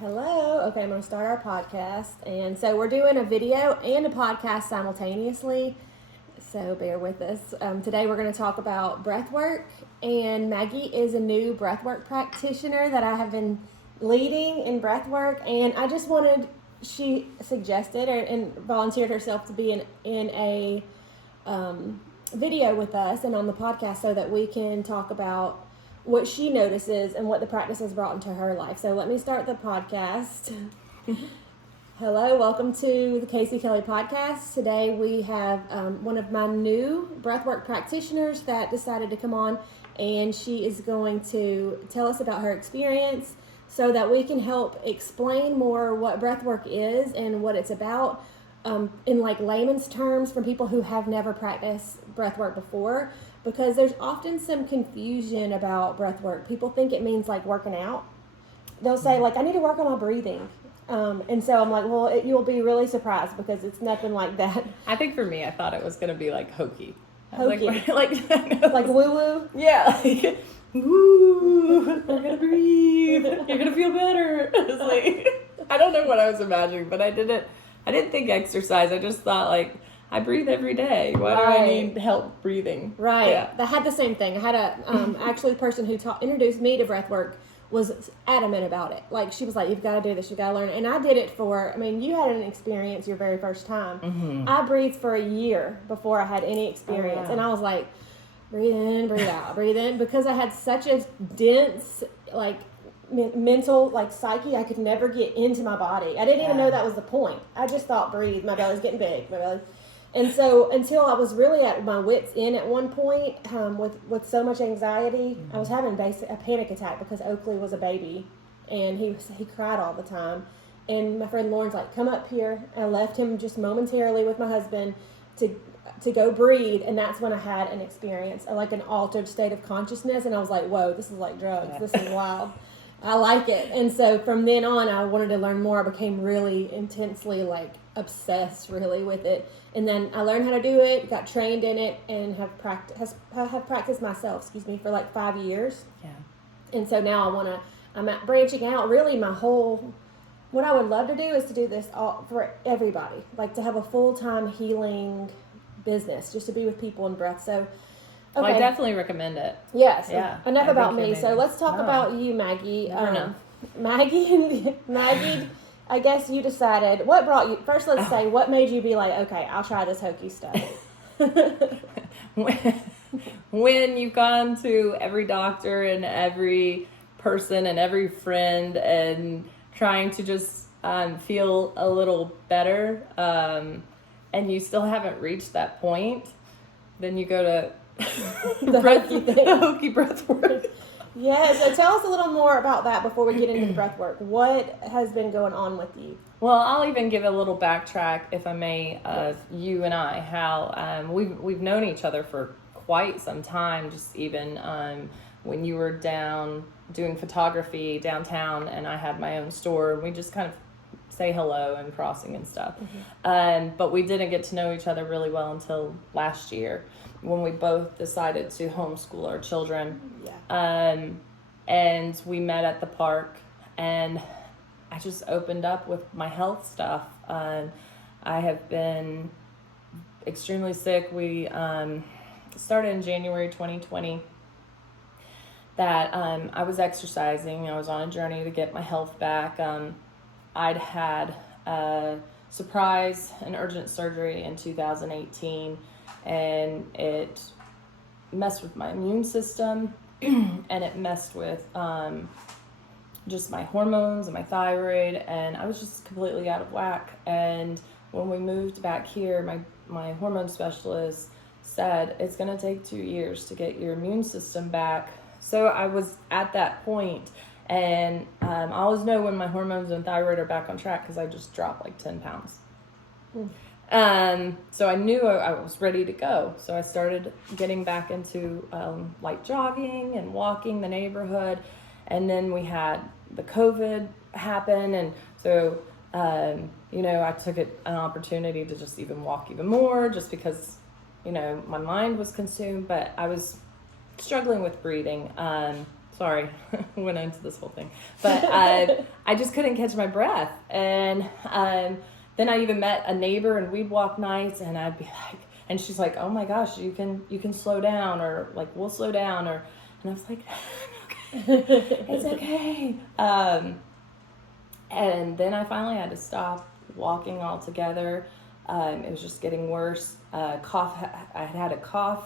Hello. Okay, I'm going to start our podcast. And so we're doing a video and a podcast simultaneously. So bear with us. Today we're going to talk about breathwork. And Maggie is a new breathwork practitioner that I have been leading in breathwork. And I just wanted, she suggested and volunteered herself to be in a video with us and on the podcast so that we can talk about what she notices and what the practice has brought into her life. So let me start the podcast. Hello, welcome to the Casey Kelly podcast. Today we have one of my new breathwork practitioners that decided to come on, and she is going to tell us about her experience so that we can help explain more what breathwork is and what it's about in like layman's terms from people who have never practiced breathwork before. Because there's often some confusion about breath work. People think it means like working out. They'll say like, I need to work on my breathing. And so I'm like, well, you'll be really surprised because it's nothing like that. I think for me, I thought it was going to be like hokey. Hokey. Like woo-woo? Yeah. Like, woo, we're going to breathe. You're going to feel better. It's like, I don't know what I was imagining, but I didn't think exercise. I just thought like, I breathe every day. Why do I need help breathing? Right. Yeah. I had the same thing. I had a actually the person who introduced me to breathwork was adamant about it. Like she was like, "You've got to do this. You've got to learn." And I did it for. I mean, you had an experience your very first time. Mm-hmm. I breathed for a year before I had any experience, and I was like, breathe in, breathe out, breathe in, because I had such a dense like mental like psyche. I could never get into my body. I didn't even know that was the point. I just thought breathe. My belly's getting big. My belly. And so until I was really at my wit's end at one point with so much anxiety, I was having a panic attack because Oakley was a baby and he cried all the time. And my friend Lauren's like, come up here. And I left him just momentarily with my husband to go breathe. And that's when I had an experience, like an altered state of consciousness. And I was like, whoa, this is like drugs. This is wild. I like it. And so from then on, I wanted to learn more. I became really intensely like obsessed really with it. And then I learned how to do it, got trained in it, and have practiced myself, for like 5 years. Yeah. And so now I'm branching out. Really, what I would love to do is to do this all for everybody, like to have a full-time healing business, just to be with people in breath. So, okay. Well, I definitely recommend it. Yes. Yeah. Enough about me. So let's talk about you, Maggie. Maggie. I guess you decided, what brought you, first let's say, what made you be like, okay, I'll try this hokey stuff? When you've gone to every doctor and every person and every friend and trying to just feel a little better and you still haven't reached that point, then you go to the hokey breath work. Yeah, so tell us a little more about that before we get into the breath work. What has been going on with you? Well, I'll even give a little backtrack, if I may, of you and I, how we've known each other for quite some time, just even when you were down doing photography downtown and I had my own store, and we just kind of say hello and crossing and stuff. Mm-hmm. But we didn't get to know each other really well until last year, when we both decided to homeschool our children. Yeah. And we met at the park, and I just opened up with my health stuff. I have been extremely sick. We started in January 2020 that I was exercising. I was on a journey to get my health back. I'd had an urgent surgery in 2018, and it messed with my immune system, and it messed with just my hormones and my thyroid, and I was just completely out of whack. And when we moved back here, my hormone specialist said it's going to take 2 years to get your immune system back. So I was at that point, and I always know when my hormones and thyroid are back on track because I just dropped like 10 pounds. So I knew I was ready to go. So I started getting back into like jogging and walking the neighborhood. And then we had the COVID happen. And so, I took an opportunity to just even walk even more just because, my mind was consumed, but I was struggling with breathing. So sorry, went into this whole thing, but I just couldn't catch my breath. And then I even met a neighbor, and we'd walk nights, and I'd be like, and she's like, oh my gosh, you can slow down, or like, we'll slow down, and I was like, okay, it's okay. And then I finally had to stop walking altogether. It was just getting worse. Cough. I had a cough,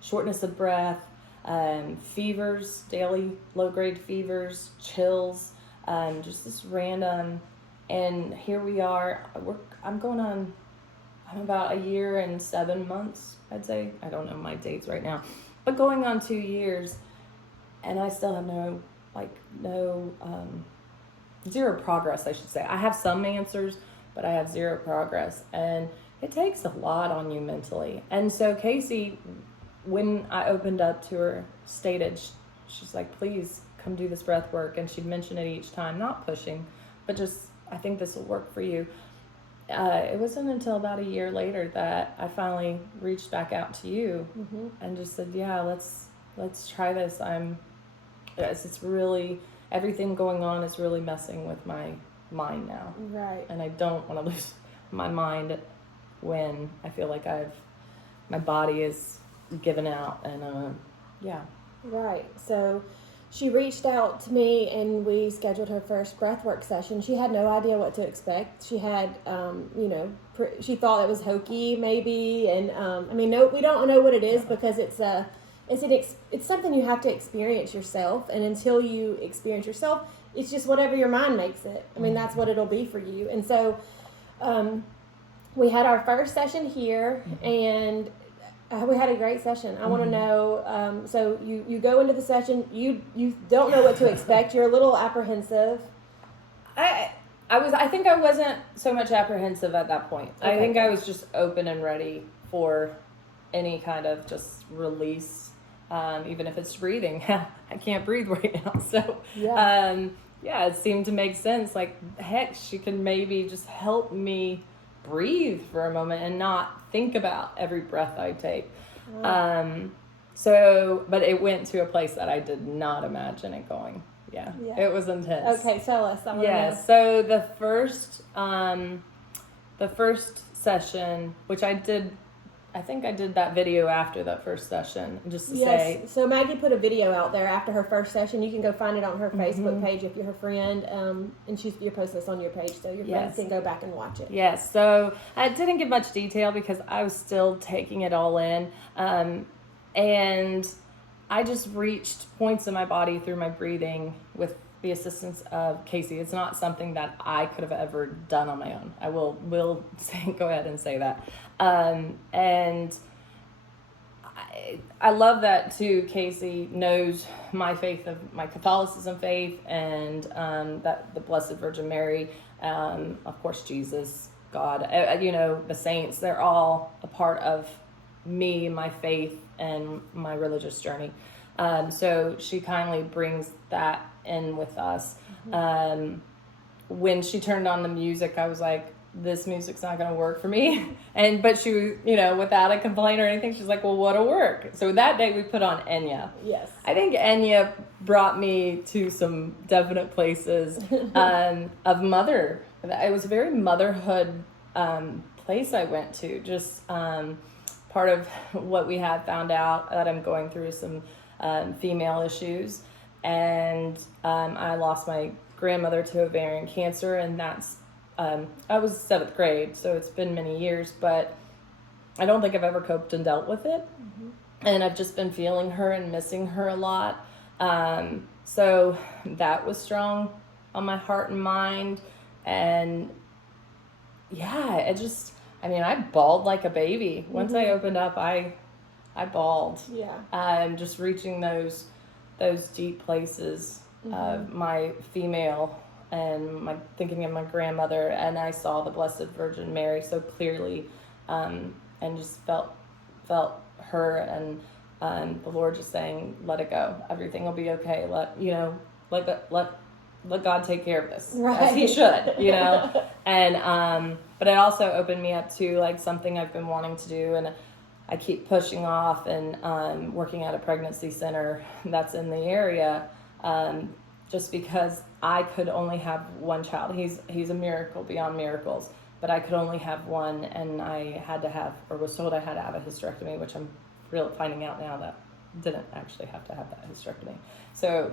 shortness of breath, fevers, daily low-grade fevers, chills, just this random. And here we are. I'm about a year and 7 months, I'd say. I don't know my dates right now, but going on 2 years, and I still have zero progress, I should say. I have some answers, but I have zero progress, and it takes a lot on you mentally. And so Casey, when I opened up to her, stated, she's like, please come do this breath work. And she'd mention it each time, not pushing, but just, I think this will work for you. It wasn't until about a year later that I finally reached back out to you and just said, yeah, let's try this. It's really, everything going on is really messing with my mind now. Right. And I don't want to lose my mind when I feel like my body is given out, and yeah. Right. So she reached out to me, and we scheduled her first breathwork session. She had no idea what to expect. She had, she thought it was hokey maybe, and no, we don't know what it is because it's something you have to experience yourself, and until you experience yourself, it's just whatever your mind makes it. That's what it'll be for you. And so, we had our first session here, and we had a great session. I want to know, so you go into the session, you don't know what to expect. You're a little apprehensive. I think I wasn't so much apprehensive at that point. Okay. I think I was just open and ready for any kind of just release, even if it's breathing. I can't breathe right now. So, it seemed to make sense. Like, heck, she can maybe just help me breathe for a moment and not think about every breath I take. But it went to a place that I did not imagine it going. Yeah. It was intense. Okay, tell us. So the first session, which I think I did that video after that first session, just to say. So Maggie put a video out there after her first session. You can go find it on her Facebook page if you're her friend, and you're posting this on your page, so your friends can go back and watch it. Yes. So I didn't give much detail because I was still taking it all in, and I just reached points in my body through my breathing with the assistance of Casey. It's not something that I could have ever done on my own. I will go ahead and say that. And I love that too. Casey knows my faith, of my Catholicism faith, and that the Blessed Virgin Mary, of course Jesus, God, the saints, they're all a part of me, my faith, and my religious journey. So she kindly brings that in with us. When she turned on the music, I was like, this music's not going to work for me. But she, without a complaint or anything, she's like, well, what'll work? So that day we put on Enya. Yes. I think Enya brought me to some definite places of mother. It was a very motherhood place I went to. Just part of what we had found out that I'm going through some female issues. And I lost my grandmother to ovarian cancer, and that's I was 7th grade, so it's been many years, but I don't think I've ever coped and dealt with it. And I've just been feeling her and missing her a lot. So that was strong on my heart and mind. And I bawled like a baby. Once I opened up, I bawled. Yeah. Just reaching those deep places of my female, and thinking of my grandmother, and I saw the Blessed Virgin Mary so clearly, and just felt her, and the Lord just saying, let it go, everything will be okay, let God take care of this, as He should, and but it also opened me up to something I've been wanting to do, and I keep pushing off, and working at a pregnancy center that's in the area. just because I could only have one child. He's a miracle beyond miracles, but I could only have one, and I had to have, or was told I had to have a hysterectomy, which I'm really finding out now that didn't actually have to have that hysterectomy. So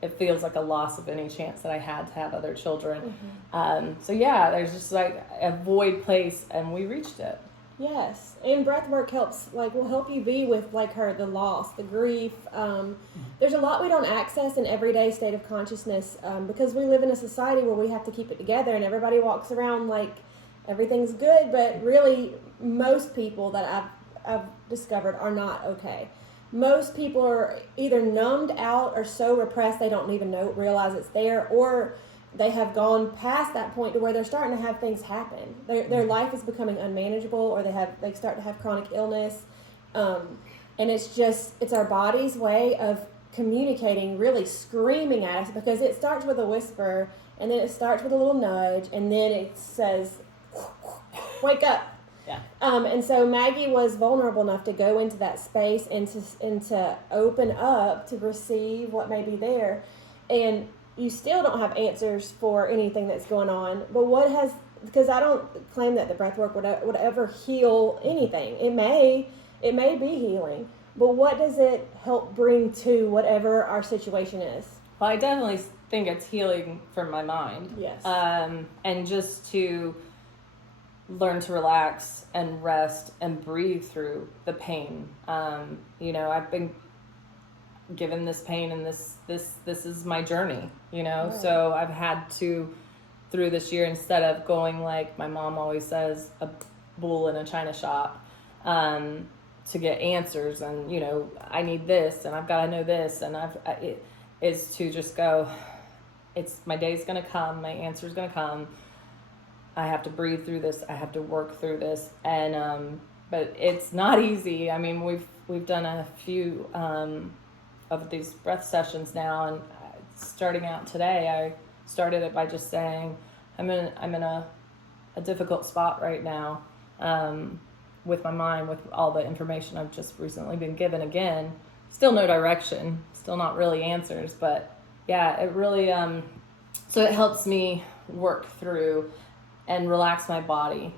it feels like a loss of any chance that I had to have other children. So yeah, there's just like a void place, and we reached it. Yes, and breathwork will help you be with like the loss, the grief. There's a lot we don't access in everyday state of consciousness because we live in a society where we have to keep it together, and everybody walks around like everything's good, but really most people that I've discovered are not okay. Most people are either numbed out or so repressed they don't even realize it's there, or they have gone past that point to where they're starting to have things happen. Their life is becoming unmanageable, or they start to have chronic illness. And it's our body's way of communicating, really screaming at us, because it starts with a whisper, and then it starts with a little nudge, and then it says, wake up. Yeah. And so Maggie was vulnerable enough to go into that space and to open up to receive what may be there. And you still don't have answers for anything that's going on, but because I don't claim that the breath work would ever heal anything. It may be healing, but what does it help bring to whatever our situation is? Well, I definitely think it's healing for my mind. Yes. And just to learn to relax and rest and breathe through the pain. I've been given this pain, and this is my journey, Right. So I've had to, through this year, instead of going like my mom always says, a bull in a china shop, to get answers, and I need this, and I've got to know this, and it is to just go, it's my day's gonna come, my answer's gonna come, I have to breathe through this, I have to work through this, and but it's not easy. I mean, we've done a few of these breath sessions now, and starting out today, I started it by just saying, I'm in a difficult spot right now, with my mind, with all the information I've just recently been given again. Still no direction, still not really answers, but yeah, it really, so it helps me work through and relax my body,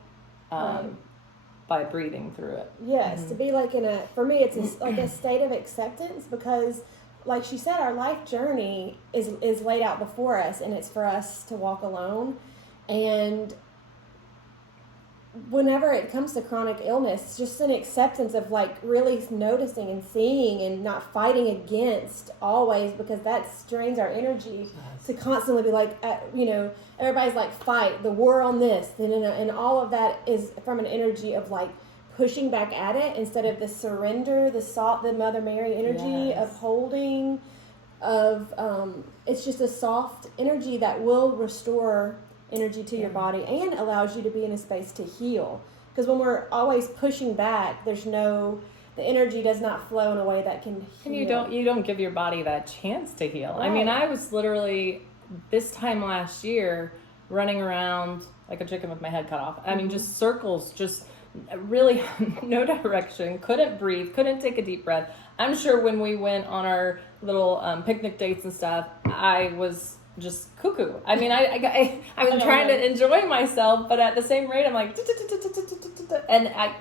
by breathing through it. Yes, to be like for me, it's like a state of acceptance, because like she said, our life journey is laid out before us, and it's for us to walk alone. And whenever it comes to chronic illness, it's just an acceptance of like really noticing and seeing and not fighting against always, because that strains our energy to constantly be like, everybody's like, fight the war on this, and all of that is from an energy of like pushing back at it, instead of the surrender, the Mother Mary energy of holding, it's just a soft energy that will restore energy to your body and allows you to be in a space to heal. Because when we're always pushing back, the energy does not flow in a way that can heal. And you don't give your body that chance to heal. Right. I mean, I was literally this time last year running around like a chicken with my head cut off. I mean, just circles, just really no direction, couldn't breathe, couldn't take a deep breath. I'm sure when we went on our little picnic dates and stuff, I was just cuckoo. I mean, I was trying to enjoy myself, but at the same rate, I'm like, and I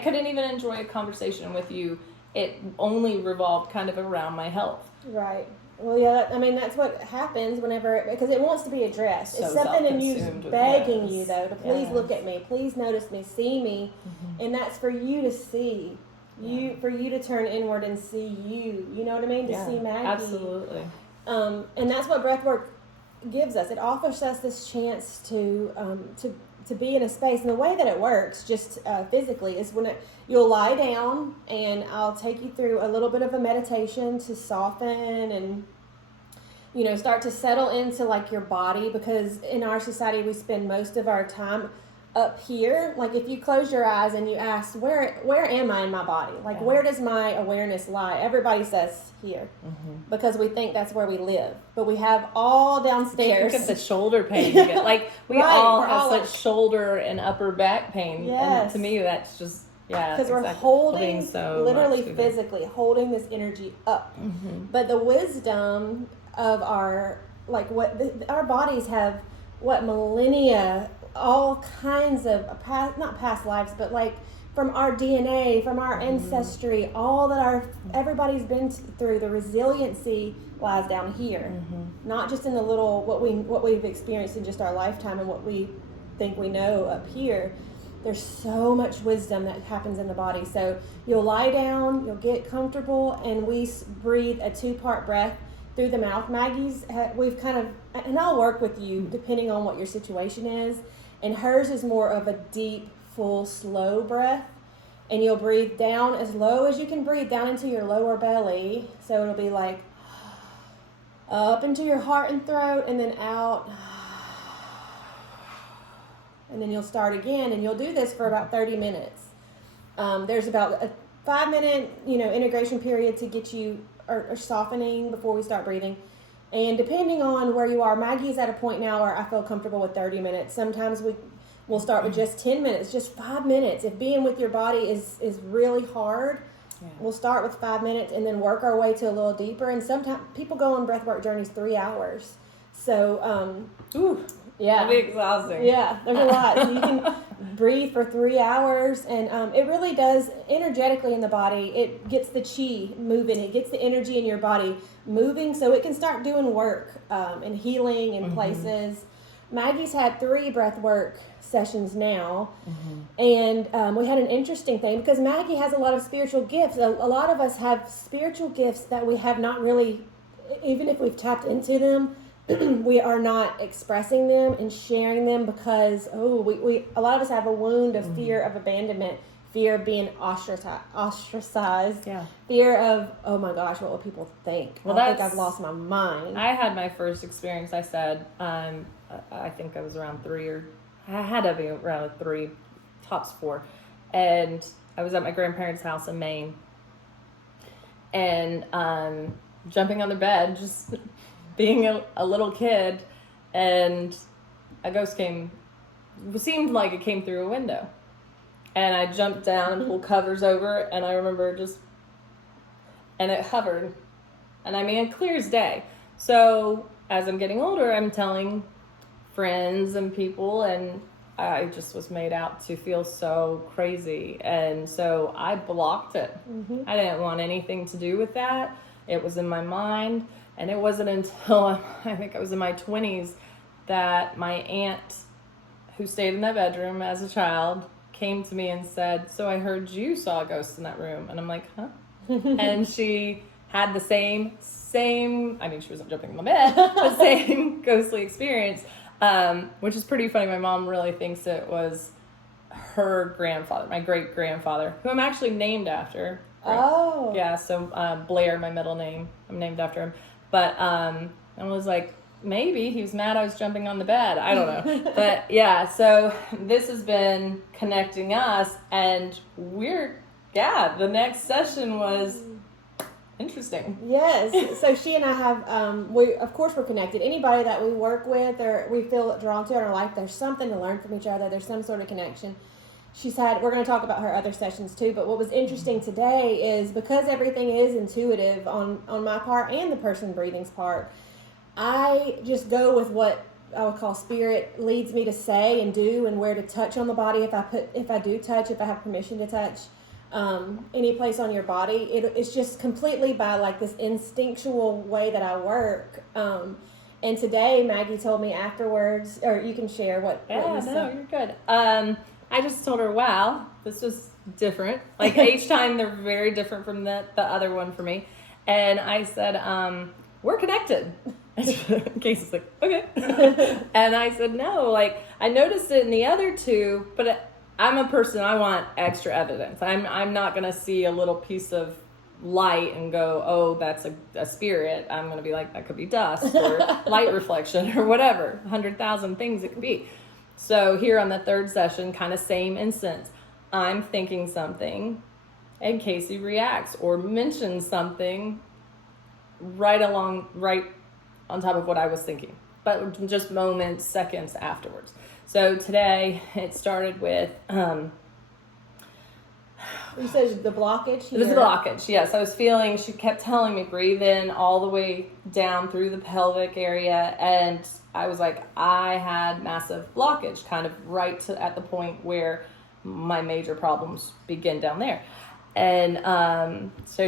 couldn't even enjoy a conversation with you. It only revolved kind of around my health. Right. Well, yeah, I mean, that's what happens because it wants to be addressed. So it's something in you begging you, though, to please look at me, please notice me, see me. And that's for you to see. For you to turn inward and see you. You know what I mean? To see Maggie. Absolutely. And that's what breathwork gives us. It offers us this chance to be in a space. And the way that it works, just physically, is when you'll lie down, and I'll take you through a little bit of a meditation to soften and start to settle into like your body, because in our society we spend most of our time up here. Like if you close your eyes and you ask, where am I in my body? Like where does my awareness lie? Everybody says here, because we think that's where we live, but we have all downstairs. Look at the shoulder pain you get. Like we all have such shoulder and upper back pain. Yes. And to me, that's just Yeah, because we're exactly. holding so literally much physically holding this energy up. But the wisdom of our our bodies have what millennia, all kinds of not past lives, but like from our DNA, from our ancestry, all that everybody's been through. The resiliency lies down here, not just in the little what we've experienced in just our lifetime and what we think we know up here. There's so much wisdom that happens in the body. So you'll lie down, you'll get comfortable, and we breathe a 2-part breath through the mouth. We've kind of, and I'll work with you depending on what your situation is. And hers is more of a deep, full, slow breath. And you'll breathe down as low as you can breathe down into your lower belly. So it'll be like up into your heart and throat, and then out. And then you'll start again, and you'll do this for about 30 minutes. There's about a 5-minute, integration period to get you or softening before we start breathing. And depending on where you are, Maggie's at a point now where I feel comfortable with 30 minutes. Sometimes we'll start with just 10 minutes, just 5 minutes. If being with your body is really hard, we'll start with 5 minutes and then work our way to a little deeper. And sometimes people go on breathwork journeys 3 hours. So, yeah. That'd be exhausting. Yeah, there's a lot. So you can breathe for 3 hours, and it really does energetically in the body. It gets the chi moving. It gets the energy in your body moving so it can start doing work and healing in places. Maggie's had 3 breath work sessions now, and we had an interesting thing because Maggie has a lot of spiritual gifts. A lot of us have spiritual gifts that we have not really, even if we've tapped into them, we are not expressing them and sharing them because we a lot of us have a wound of fear of abandonment, fear of being ostracized, fear of, oh my gosh, what will people think? Well, I think I've lost my mind. I had my first experience. I said I think I was around 3, or I had to be around 3, tops 4, and I was at my grandparents' house in Maine, and jumping on the bed, just being a little kid, and a ghost seemed like it came through a window. And I jumped down and pulled covers over, and I remember and it hovered. And I mean, clear as day. So as I'm getting older, I'm telling friends and people, and I just was made out to feel so crazy. And so I blocked it. I didn't want anything to do with that. It was in my mind. And it wasn't until I think I was in my 20s that my aunt, who stayed in that bedroom as a child, came to me and said, "So I heard you saw a ghost in that room." And I'm like, "Huh?" And she had the same, I mean, she wasn't jumping in my bed, but same ghostly experience, which is pretty funny. My mom really thinks it was her grandfather, my great-grandfather, who I'm actually named after. Oh. Yeah, so Blair, my middle name, I'm named after him. But I was like, maybe he was mad I was jumping on the bed. I don't know. But yeah, so this has been connecting us, and the next session was interesting. Yes. So she and I have, of course we're connected. Anybody that we work with or we feel drawn to in our life, there's something to learn from each other. There's some sort of connection. We're going to talk about her other sessions too, but what was interesting today is because everything is intuitive on my part and the person breathing's part, I just go with what I would call spirit leads me to say and do, and where to touch on the body if I do touch, if I have permission to touch any place on your body. It's just completely by like this instinctual way that I work. And today Maggie told me afterwards, or you can share what you said. No, you're good. I just told her, wow, this was different. Like each time they're very different from the other one for me. And I said, we're connected. Casey's like, okay. And I said, no, like I noticed it in the other 2, but I'm a person, I want extra evidence. I'm not going to see a little piece of light and go, oh, that's a spirit. I'm going to be like, that could be dust or light reflection or whatever, 100,000 things it could be. So here on the 3rd session, kind of same instance, I'm thinking something and Casey reacts or mentions something right on top of what I was thinking, but just moments, seconds afterwards. So today it started with You said the blockage here. It was a blockage, yes. I was feeling, she kept telling me, breathe in all the way down through the pelvic area. And I was like, I had massive blockage, kind of at the point where my major problems begin down there. And so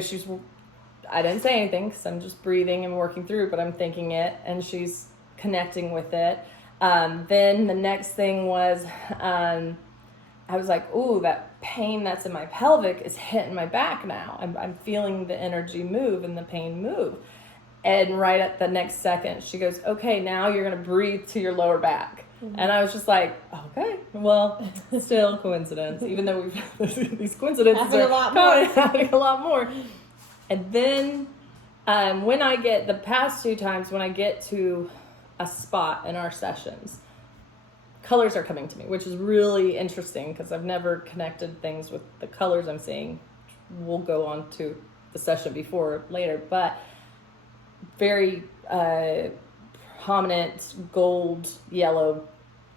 I didn't say anything because I'm just breathing and working through, but I'm thinking it, and she's connecting with it. Then the next thing was, I was like, ooh, that pain that's in my pelvic is hitting my back now. I'm feeling the energy move and the pain move. And right at the next second, she goes, okay, now you're going to breathe to your lower back. Mm-hmm. And I was just like, okay, well, still coincidence, even though these coincidences are happening a lot more. And then when I get, the past 2 times when I get to a spot in our sessions, colors are coming to me, which is really interesting because I've never connected things with the colors I'm seeing. We'll go on to the session before or later, but very prominent gold, yellow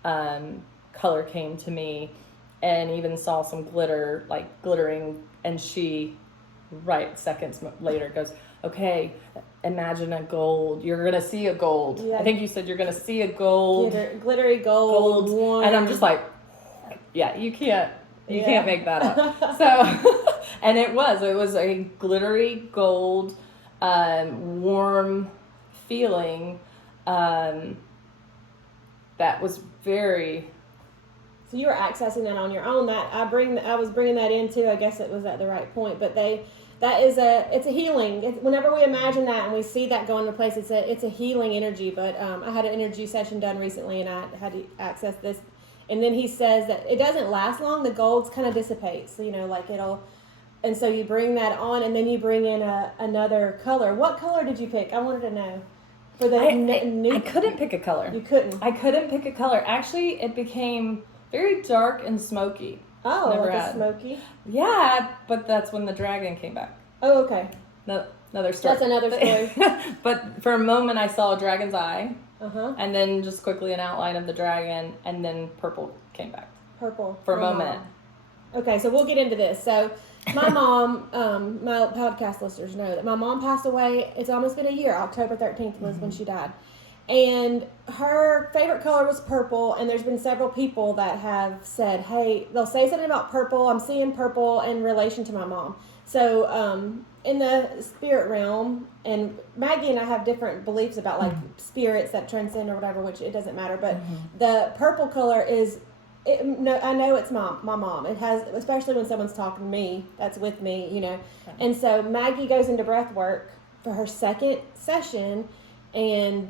color came to me, and even saw some glitter, like glittering, and she, right seconds later, goes, okay, imagine a gold. You're going to see a gold. Yeah. I think you said you're going to see a gold. Glittery gold. Warm. And I'm just like, yeah, you can't make that up. So, and it was a glittery gold, warm feeling, that was very. So you were accessing that on your own. I was bringing that in too. I guess it was at the right point, but it's a healing. Whenever we imagine that and we see that go into place, it's a healing energy. But I had an energy session done recently, and I had to access this. And then he says that it doesn't last long. The golds kind of dissipates, like it'll. And so you bring that on, and then you bring in another color. What color did you pick? I wanted to know. For the I couldn't pick a color. You couldn't. I couldn't pick a color. Actually, it became very dark and smoky. Oh, like a smoky? Yeah, but that's when the dragon came back. Oh, okay. No, another story. That's another story. But for a moment, I saw a dragon's eye. Uh-huh. And then just quickly an outline of the dragon, and then purple came back. Purple. For a moment. Okay, so we'll get into this. So my mom, my podcast listeners know that my mom passed away. It's almost been a year. October 13th was when she died. And her favorite color was purple, and there's been several people that have said, hey, they'll say something about purple. I'm seeing purple in relation to my mom. So in the spirit realm, and Maggie and I have different beliefs about like spirits that transcend or whatever, which it doesn't matter. But the purple color is, I know it's my mom. It has, especially when someone's talking to me, that's with me, Okay. And so Maggie goes into Breathwork for her second session, and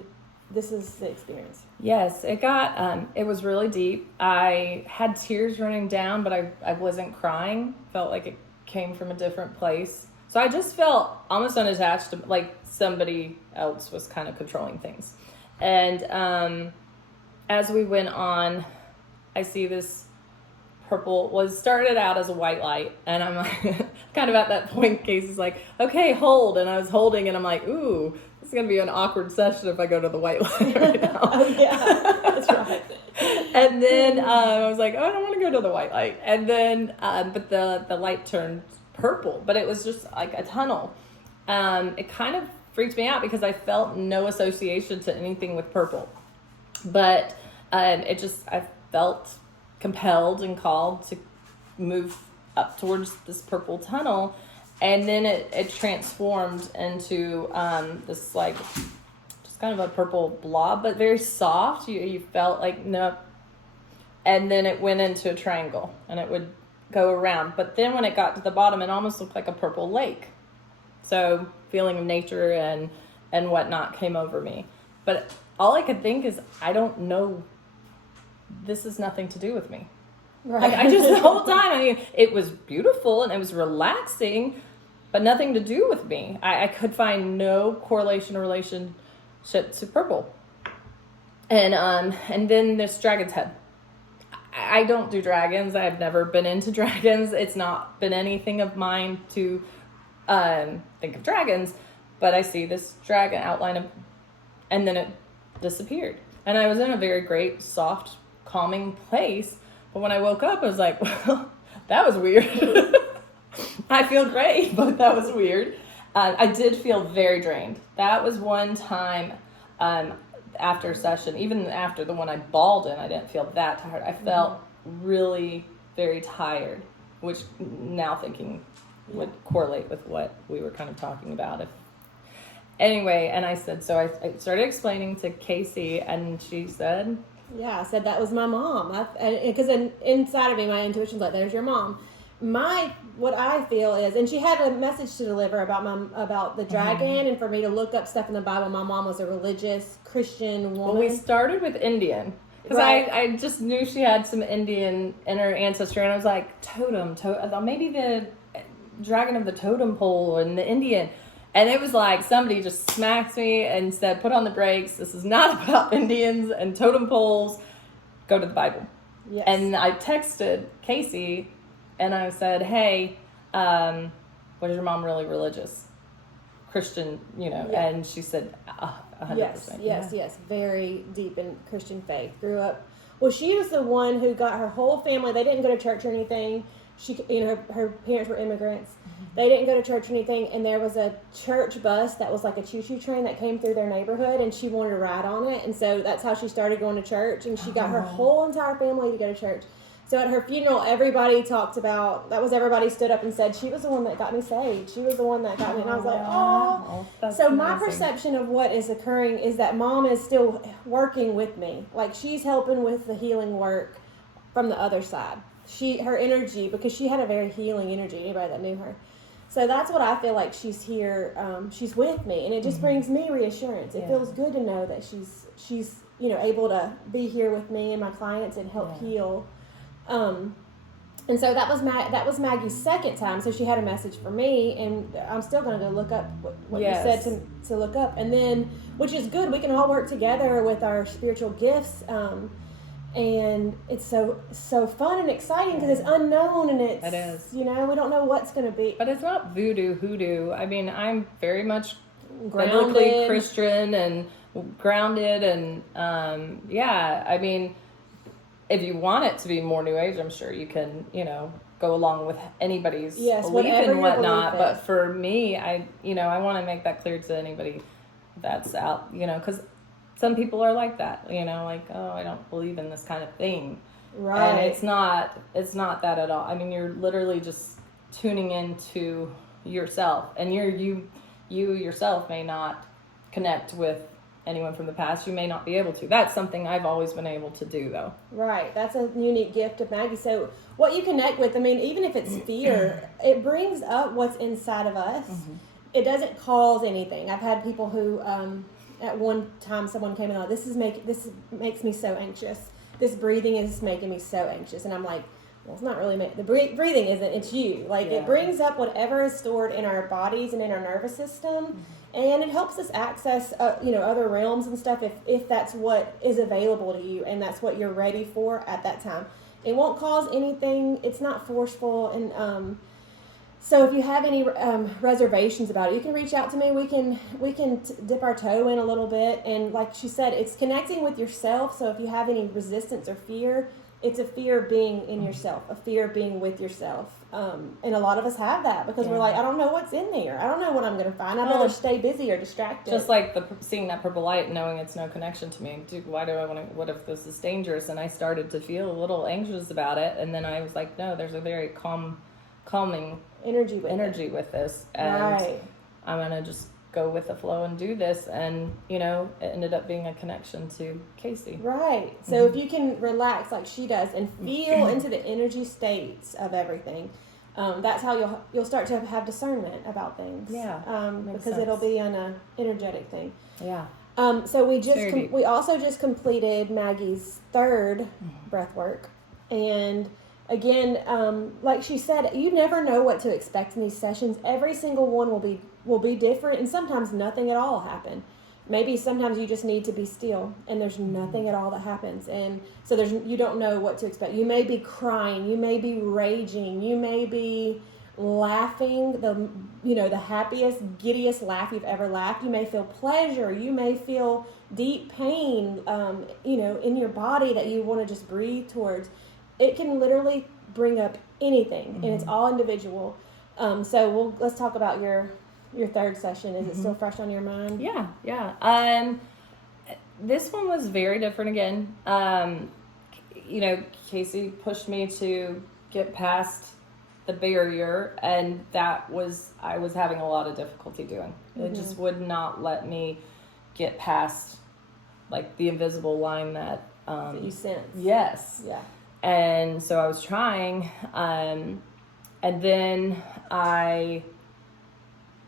this is the experience. Yes, it was really deep. I had tears running down, but I wasn't crying. Felt like it came from a different place. So I just felt almost unattached to, like somebody else was kind of controlling things. And as we went on, I see this purple was started out as a white light, and I'm like, kind of at that point, Casey's like, okay, hold. And I was holding, and I'm like, ooh, this is going to be an awkward session if I go to the white light right now. Oh, yeah, that's right. And then I was like, oh, I don't want to go to the white light. And then, but the light turned purple, but it was just like a tunnel. It kind of freaked me out because I felt no association to anything with purple. But I felt compelled and called to move up towards this purple tunnel. And then it transformed into this like just kind of a purple blob, but very soft. You felt like no. And then it went into a triangle, and it would go around. But then when it got to the bottom, it almost looked like a purple lake. So feeling of nature and whatnot came over me. But all I could think is, I don't know. This has nothing to do with me. Right. Like, I just the whole time. It was beautiful and it was relaxing, but nothing to do with me. I could find no correlation or relationship to purple. And then this dragon's head. I don't do dragons. I've never been into dragons. It's not been anything of mine to think of dragons. But I see this dragon outline and then it disappeared. And I was in a very great, soft, calming place. But when I woke up, I was like, well, that was weird. I feel great, but that was weird. I did feel very drained. That was one time after session, even after the one I bawled in, I didn't feel that tired. I felt really very tired, which now thinking would correlate with what we were kind of talking about. Anyway, and I said, so I started explaining to Casey, and she said, yeah, I said that was my mom. Because inside of me, my intuition's like, there's your mom. What I feel is, and she had a message to deliver about the dragon, and for me to look up stuff in the Bible. My mom was a religious Christian woman. Well, we started with Indian. Because I just knew she had some Indian in her ancestry, and I was like, totem, maybe the dragon of the totem pole and the Indian. And it was like somebody just smacked me and said, put on the brakes. This is not about Indians and totem poles. Go to the Bible. Yes. And I texted Casey and I said, hey, what is your mom really religious? Christian, Yeah. And she said, 100%. Yes. Very deep in Christian faith. Grew up. Well, she was the one who got her whole family. They didn't go to church or anything. Her parents were immigrants. They didn't go to church or anything, and there was a church bus that was like a choo-choo train that came through their neighborhood, and she wanted to ride on it, and so that's how she started going to church, and she got her whole entire family to go to church. So at her funeral, everybody stood up and said, she was the one that got me saved. She was the one that got me, and I was like, oh. So amazing. My perception of what is occurring is that mom is still working with me. Like, she's helping with the healing work from the other side. Her energy, because she had a very healing energy, anybody that knew her. So that's what I feel like she's here. She's with me, and it just brings me reassurance. It feels good to know that she's able to be here with me and my clients and help heal. And so that was Maggie's second time. So she had a message for me, and I'm still going to go look up what you said to look up, and then, which is good. We can all work together with our spiritual gifts. And it's so fun and exciting because it's unknown, and it is. We don't know what's going to be. But it's not voodoo hoodoo. I mean, I'm very much grounded, biblically Christian and grounded, and I mean, if you want it to be more New Age, I'm sure you can, go along with anybody's belief and whatnot. But for me, I want to make that clear to anybody that's out, because some people are like that, like, oh, I don't believe in this kind of thing. Right. And it's not that at all. I mean, you're literally just tuning into yourself, and you yourself may not connect with anyone from the past. You may not be able to. That's something I've always been able to do, though. Right. That's a unique gift of Maggie. So what you connect with, I mean, even if it's fear, it brings up what's inside of us. Mm-hmm. It doesn't cause anything. I've had people who, at one time, someone came in and this makes me so anxious. This breathing is making me so anxious. And I'm like, well, it's not really the breathing isn't. It's you. Like, it brings up whatever is stored in our bodies and in our nervous system, and it helps us access, other realms and stuff if that's what is available to you and that's what you're ready for at that time. It won't cause anything. It's not forceful, and so if you have any reservations about it, you can reach out to me. We can dip our toe in a little bit, and like she said, it's connecting with yourself. So if you have any resistance or fear, it's a fear of being in yourself, a fear of being with yourself. And a lot of us have that because we're like, I don't know what's in there. I don't know what I'm going to find. I'd rather stay busy or distracted. Just like seeing that purple light, knowing it's no connection to me. Dude, why do I want to, what if this is dangerous? And I started to feel a little anxious about it. And then I was like, no, there's a very calming energy with this. And I'm going to just go with the flow and do this, and it ended up being a connection to Casey. Right. So if you can relax like she does and feel into the energy states of everything, that's how you'll start to have discernment about things. Yeah. Because sense. It'll be an energetic thing. Yeah. So we also just completed Maggie's third breath work, and again, like she said, you never know what to expect in these sessions. Every single one will be different, and sometimes nothing at all will happen. Maybe sometimes you just need to be still, and there's nothing at all that happens, and so you don't know what to expect. You may be crying, you may be raging, you may be laughing, the happiest, giddiest laugh you've ever laughed. You may feel pleasure, you may feel deep pain, in your body that you want to just breathe towards. It can literally bring up anything, and it's all individual. So let's talk about your third session. Is it still fresh on your mind? Yeah. This one was very different again. Casey pushed me to get past the barrier, and I was having a lot of difficulty doing. It just would not let me get past like the invisible line that you sense. Yes. Yeah. And so I was trying, and then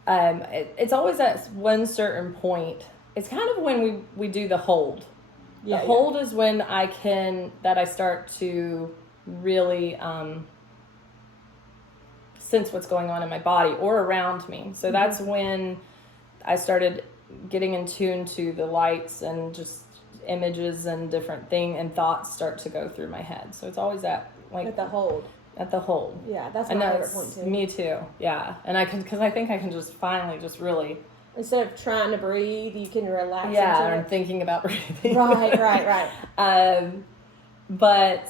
it's always at one certain point. It's kind of when we do the hold. The hold is when I start to really sense what's going on in my body or around me. So that's when I started getting in tune to the lights and just images and different things, and thoughts start to go through my head. So it's always at the hold. At the hold. Yeah, that's my favorite point too. Me too. Yeah, and because I think I can just finally just really. Instead of trying to breathe, you can relax. Yeah, or thinking about breathing. Right. But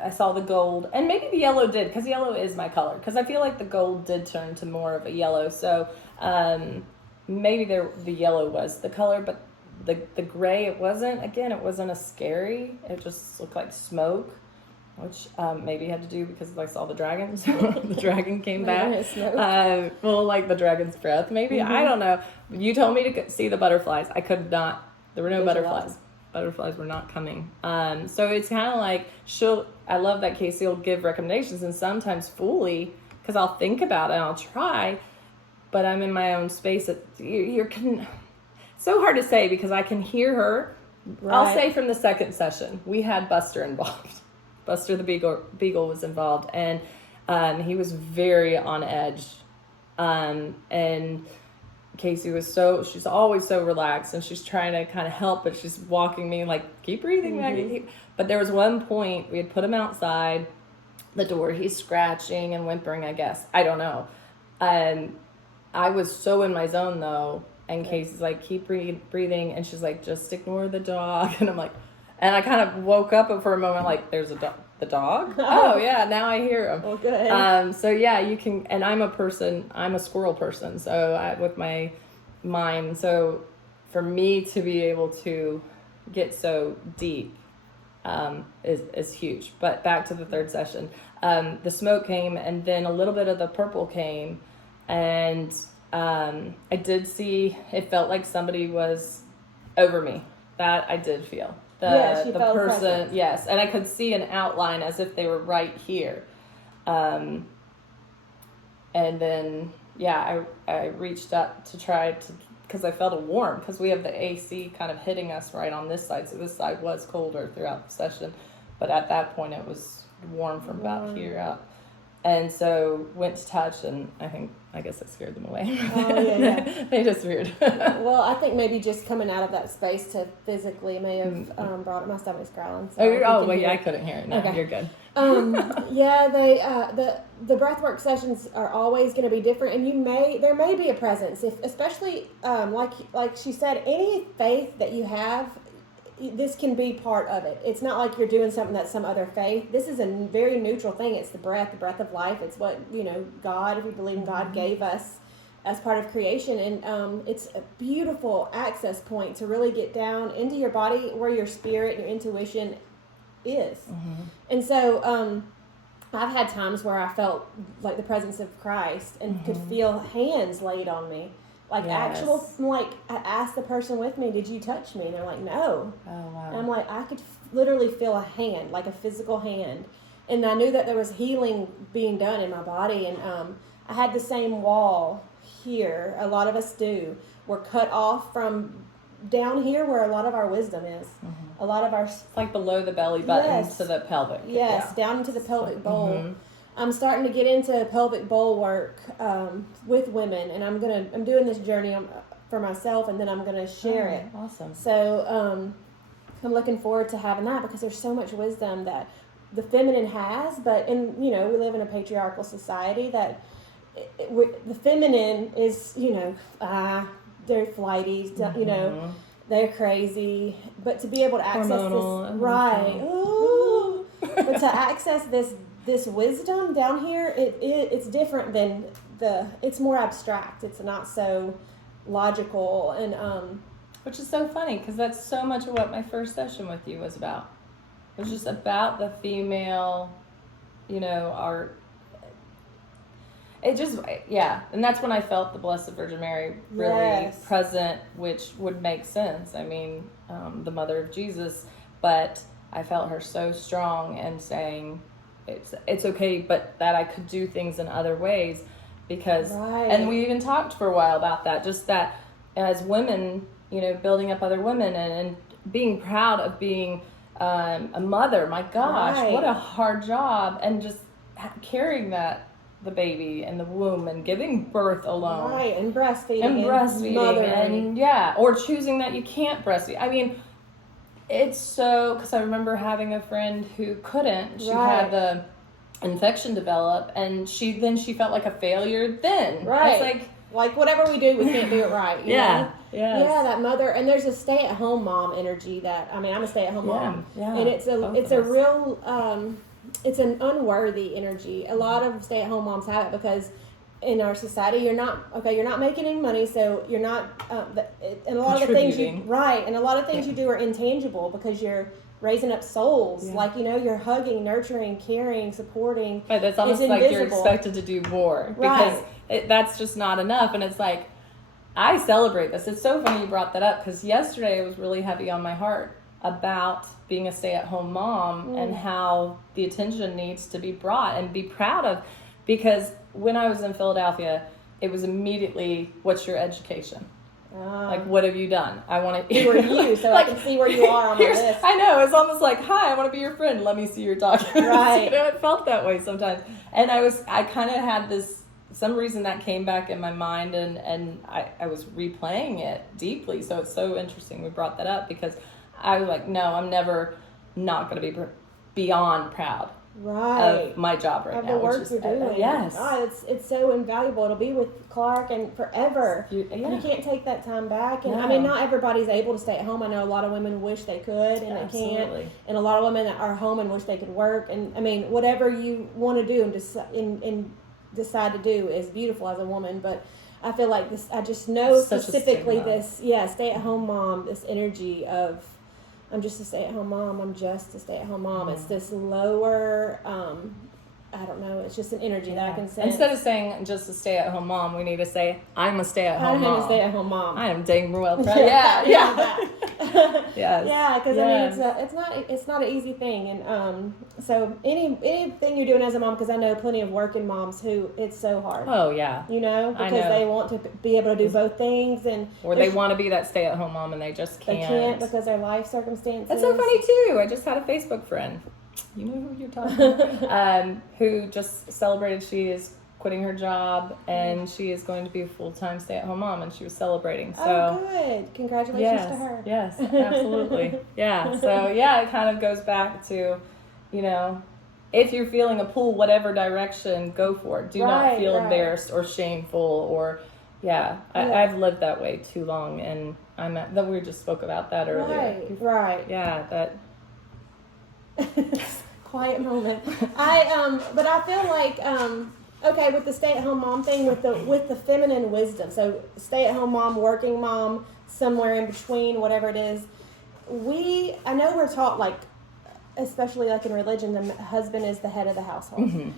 I saw the gold, and maybe the yellow did, because yellow is my color. Because I feel like the gold did turn to more of a yellow. So maybe the yellow was the color, but the gray, it wasn't. Again, it wasn't a scary. It just looked like smoke, which maybe had to do because I saw the dragon. So the dragon came back. Like the dragon's breath, maybe. I don't know. You told me to see the butterflies. I could not. There were no butterflies. Butterflies were not coming. So it's kind of like I love that Casey will give recommendations, and sometimes fully, because I'll think about it and I'll try, but I'm in my own space. So hard to say because I can hear her. Right. I'll say from the second session, we had Buster involved. Buster the Beagle was involved, and he was very on edge. And Casey she's always so relaxed, and she's trying to kind of help, but she's walking me like, keep breathing, Maggie. But there was one point, we had put him outside the door. He's scratching and whimpering, I guess. I don't know. I was so in my zone, though, and Casey's like, keep breathing, and she's like, just ignore the dog. And I'm like, and I kind of woke up for a moment like, there's a dog. The dog? Oh, yeah, now I hear him. Well, good. So, yeah, you can, and I'm a squirrel person, so with my mind, so for me to be able to get so deep is huge. But back to the third session, the smoke came, and then a little bit of the purple came, and I did see, it felt like somebody was over me. That I did feel. The person, present. Yes, and I could see an outline as if they were right here. And then, I reached up to try to, because I felt a warm, because we have the AC kind of hitting us right on this side, so this side was colder throughout the session, but at that point it was warm from about here up. And so went to touch, and I guess I scared them away. Oh, yeah. They disappeared. Well, I think maybe just coming out of that space to physically may have brought it. My stomach's growling. So I couldn't hear it. No, okay. You're good. The breathwork sessions are always going to be different, and there may be a presence, especially like she said, any faith that you have. This can be part of it. It's not like you're doing something that's some other faith. This is a very neutral thing. It's the breath of life. It's what, God, if you believe in God, gave us as part of creation. And it's a beautiful access point to really get down into your body where your spirit and your intuition is. Mm-hmm. And so I've had times where I felt like the presence of Christ and could feel hands laid on me. Like I asked the person with me, did you touch me? And they're like, no. Oh, wow. And I'm like, I could literally feel a hand, like a physical hand. And I knew that there was healing being done in my body. And I had the same wall here. A lot of us do. We're cut off from down here where a lot of our wisdom is. Mm-hmm. A lot of our... It's like below the belly button to the pelvic. Yes, down into the pelvic bowl. Mm-hmm. I'm starting to get into pelvic bowl work with women, and I'm doing this journey for myself, and then I'm gonna share it. Awesome. So I'm looking forward to having that because there's so much wisdom that the feminine has, but we live in a patriarchal society that the feminine is they're flighty, they're crazy, but to be able to access hormonal, this right, ooh, but to access this this wisdom down here, it's different than it's more abstract. It's not so logical, and which is so funny because that's so much of what my first session with you was about. It was just about the female, and that's when I felt the Blessed Virgin Mary really present, which would make sense. I mean, the mother of Jesus, but I felt her so strong and saying it's okay, but that I could do things in other ways because, and we even talked for a while about that, just that as women, building up other women and being proud of being a mother. My gosh, what a hard job, and just carrying the baby in the womb and giving birth alone. Right, and breastfeeding. And or choosing that you can't breastfeed. I mean, it's so, because I remember having a friend who couldn't. She had the infection develop, and she felt like a failure then. Right. It's like whatever we do, we can't do it right. You know? Yeah, that mother, and there's a stay-at-home mom energy I'm a stay-at-home mom. Yeah. And it's a real, it's an unworthy energy. A lot of stay-at-home moms have it because in our society, you're not making any money, so you're not, and a lot of the things you do are intangible because you're raising up souls. Like, you're hugging, nurturing, caring, supporting. Right, that's almost like you're expected to do more because that's just not enough. And it's like, I celebrate this. It's so funny you brought that up because yesterday it was really heavy on my heart about being a stay-at-home mom and how the attention needs to be brought and be proud of. Because when I was in Philadelphia, it was immediately, what's your education? Like, what have you done? I want to... Who are you? So I can see where you are on my list. I know. It's almost like, hi, I want to be your friend. Let me see your documents. Right. It felt that way sometimes. And I kind of had some reason that came back in my mind, and I was replaying it deeply. So it's so interesting we brought that up because I was like, no, I'm never not going to be beyond proud of my job right now. The work you're doing. Yes. It's so invaluable. It'll be with Clark and forever. You can't take that time back. And I mean, not everybody's able to stay at home. I know a lot of women wish they could and they can't. And a lot of women that are home and wish they could work. And I mean, whatever you want to do and decide to do is beautiful as a woman. But I feel like this, I just know specifically this, stay-at-home mom, this energy of, I'm just a stay-at-home mom. I'm just a stay-at-home mom. It's this lower, I don't know. It's just an energy that I can sense. Instead of saying just a stay-at-home mom, we need to say, I'm a stay-at-home mom. I'm a stayat-home mom. I am dang well proud. Yeah, because I mean, it's not an easy thing, and so anything you're doing as a mom, because I know plenty of working moms who it's so hard. Oh yeah, because they want to be able to do both things, or they want to be that stay-at-home mom and they just can't. They can't because their life circumstances. That's so funny too. I just had a Facebook friend. You know who you're talking about? Who just celebrated she is quitting her job and she is going to be a full-time stay-at-home mom, and she was celebrating. So good. Congratulations to her. Yes, absolutely. So it kind of goes back to, if you're feeling a pull whatever direction, go for it. Do not feel embarrassed or shameful or I've lived that way too long, and that we just spoke about that earlier. Right. Yeah, that quiet moment. But I feel like with the stay-at-home mom thing, with the feminine wisdom. So stay-at-home mom, working mom, somewhere in between, whatever it is. I know we're taught, especially in religion, the husband is the head of the household. Mm-hmm.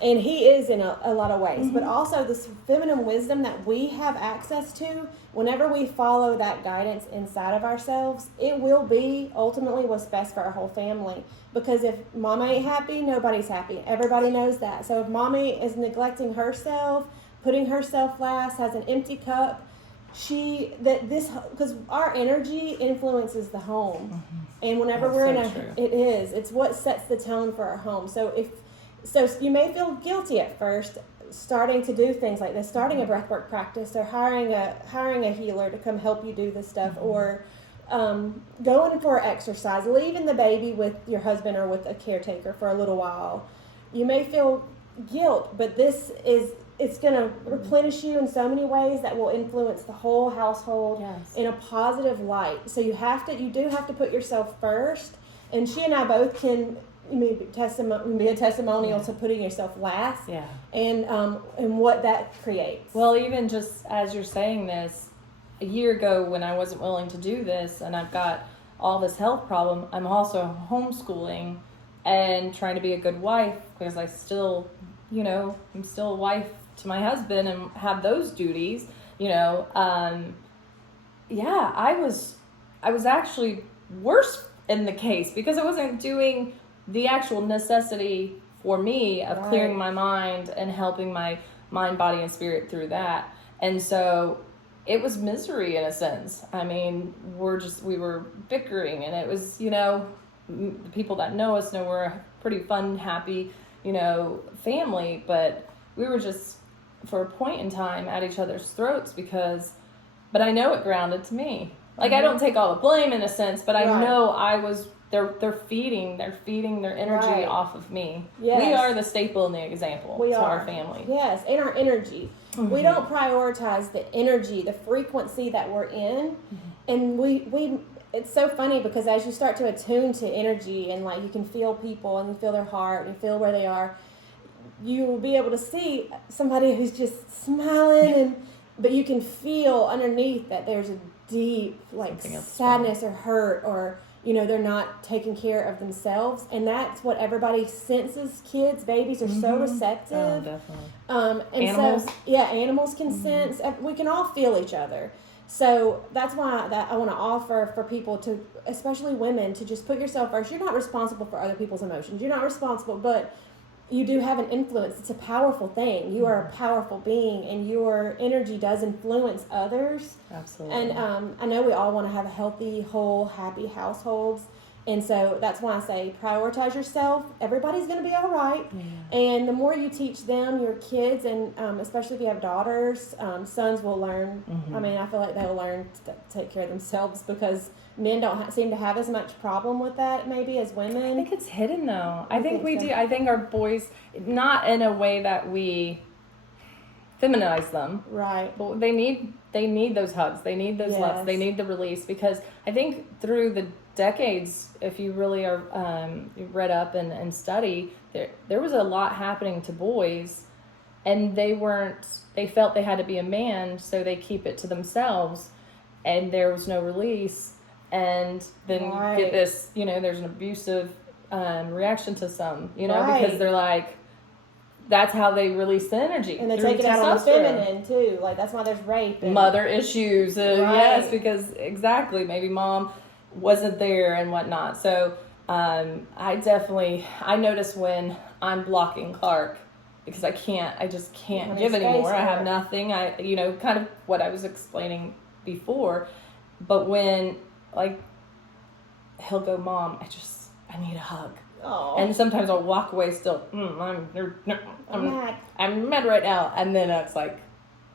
And he is in a lot of ways. Mm-hmm. But also this feminine wisdom that we have access to, whenever we follow that guidance inside of ourselves, it will be ultimately what's best for our whole family. Because if mama ain't happy, nobody's happy. Everybody knows that. So if mommy is neglecting herself, putting herself last, has an empty cup, because our energy influences the home. Mm-hmm. And whenever it's what sets the tone for our home. So you may feel guilty at first starting to do things like this, starting a breathwork practice, or hiring a healer to come help you do this stuff, mm-hmm. or going for exercise, leaving the baby with your husband or with a caretaker for a little while. You may feel guilt, but it's going to replenish you in so many ways that will influence the whole household in a positive light. So you do have to put yourself first. And she and I both can be a testimonial to putting yourself last. Yeah. And what that creates. Well, even just as you're saying this, a year ago when I wasn't willing to do this, and I've got all this health problem, I'm also homeschooling and trying to be a good wife, because I still, I'm still a wife to my husband and have those duties, I was actually worse in the case, because I wasn't doing the actual necessity for me of clearing my mind and helping my mind, body, and spirit through that. And so it was misery in a sense. I mean, we were bickering, and it was, the people that know us know we're a pretty fun, happy, family, but we were just, for a point in time, at each other's throats but I know it grounded to me. Like, I don't take all the blame in a sense, but I know I was, they're feeding their energy off of me. Yes. We are the staple and the example to our family. Yes, and our energy. Mm-hmm. We don't prioritize the energy, the frequency that we're in. Mm-hmm. And we it's so funny, because as you start to attune to energy, and like you can feel people and you feel their heart and feel where they are, you will be able to see somebody who's just smiling, but you can feel underneath that there's a deep sadness or hurt, or they're not taking care of themselves. And that's what everybody senses. Kids, babies are so receptive. Oh, definitely. And animals. Animals can sense. We can all feel each other. So that's why I want to offer for people to, especially women, to just put yourself first. You're not responsible for other people's emotions. You're not responsible, but you do have an influence. It's a powerful thing. You are a powerful being, and your energy does influence others. Absolutely. And I know we all want to have healthy, whole, happy households. And so that's why I say prioritize yourself. Everybody's going to be all right. Yeah. And the more you teach them, your kids, and especially if you have daughters, sons will learn. Mm-hmm. I mean, I feel like they'll learn to take care of themselves, because men don't seem to have as much problem with that maybe as women. I think it's hidden, though. I think we do. I think our boys, not in a way that we feminize them. Right. But they need those hugs. They need those loves. They need the release, because I think through the decades, if you really are read up and study, there was a lot happening to boys, and they felt they had to be a man, so they keep it to themselves, and there was no release. And then you get this, there's an abusive reaction to some, because they're like, that's how they release the energy. And they take it out on the feminine, too. Like, that's why there's rape. Mother issues. Yes, because exactly. Maybe mom wasn't there and whatnot. So I notice when I'm blocking Clark, because I just can't give anymore. I have nothing. Kind of what I was explaining before. But when, he'll go, Mom, I need a hug. Aww. And sometimes I'll walk away still. I'm mad right now. And then it's like,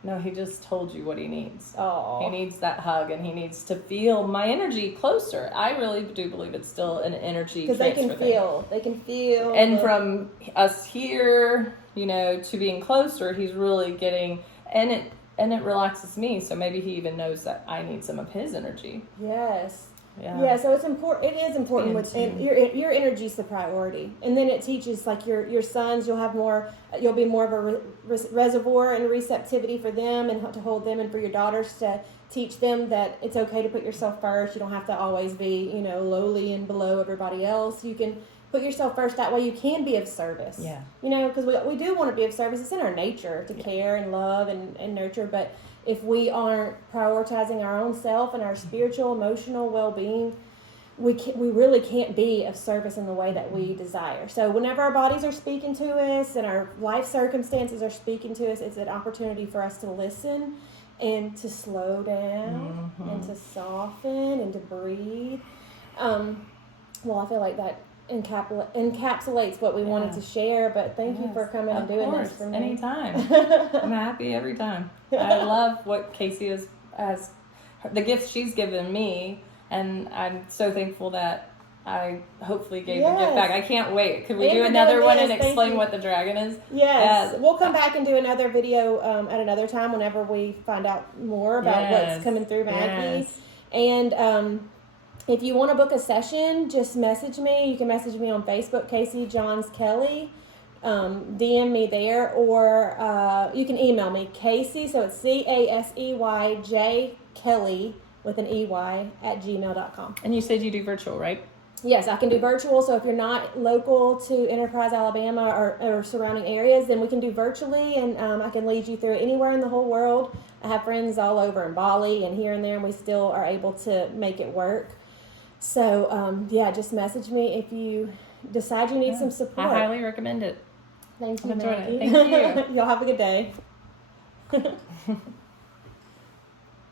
no, he just told you what he needs. Aww. He needs that hug, and he needs to feel my energy closer. I really do believe it's still an energy transfer thing. Because they can feel. And from us here, to being closer, he's really getting, and it relaxes me. So maybe he even knows that I need some of his energy. Yes. Yeah. So it's important. It is important and your energy is the priority, and then it teaches your sons. You'll be more of a reservoir and receptivity for them, and to hold them, and for your daughters to teach them that it's okay to put yourself first. You don't have to always be lowly and below everybody else. You can put yourself first. That way you can be of service. Yeah. Because we do want to be of service. It's in our nature to care and love and nurture, but if we aren't prioritizing our own self and our spiritual, emotional well-being, we really can't be of service in the way that we desire. So whenever our bodies are speaking to us and our life circumstances are speaking to us, it's an opportunity for us to listen and to slow down and to soften and to breathe. I feel like that encapsulates what we wanted to share, but thank you for coming and doing this for me. Anytime. I'm happy every time. I love what Casey has the gifts she's given me, and I'm so thankful that I hopefully gave the gift back. I can't wait. Could we do another one and explain what the dragon is? Yes. We'll come back and do another video at another time whenever we find out more about what's coming through Maggie. And if you want to book a session, just message me. You can message me on Facebook, Casey Johns Kelly. DM me there, or you can email me, Casey, so it's CASEYJ Kelly with an EY at gmail.com. And you said you do virtual, right? Yes, I can do virtual. So if you're not local to Enterprise, Alabama or surrounding areas, then we can do virtually, and I can lead you through it anywhere in the whole world. I have friends all over in Bali and here and there, and we still are able to make it work. So, just message me if you decide you need some support. I highly recommend it. Thank you, I've enjoyed Maggie. it. Thank you. Y'all have a good day.